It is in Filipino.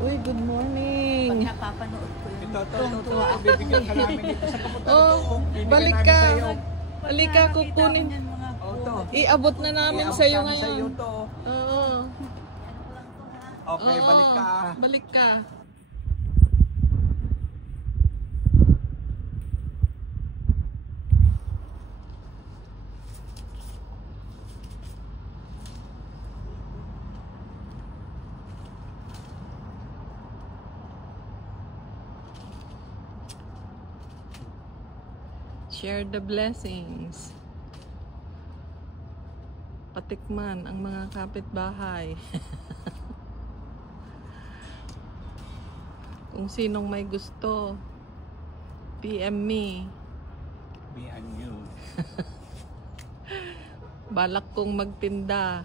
Uy, good morning. Pag napapanood ko yun. Ito. Bibigyan ka namin dito sa kamutan. Oh, balik ka. Halika, kukunin. Iabot na namin sa iyo ngayon. Oo. Okay, balik ka. Balik ka. Share the blessings. Patikman ang mga kapitbahay. Kung sinong may gusto, PM me. Me and you. Balak kong magtinda.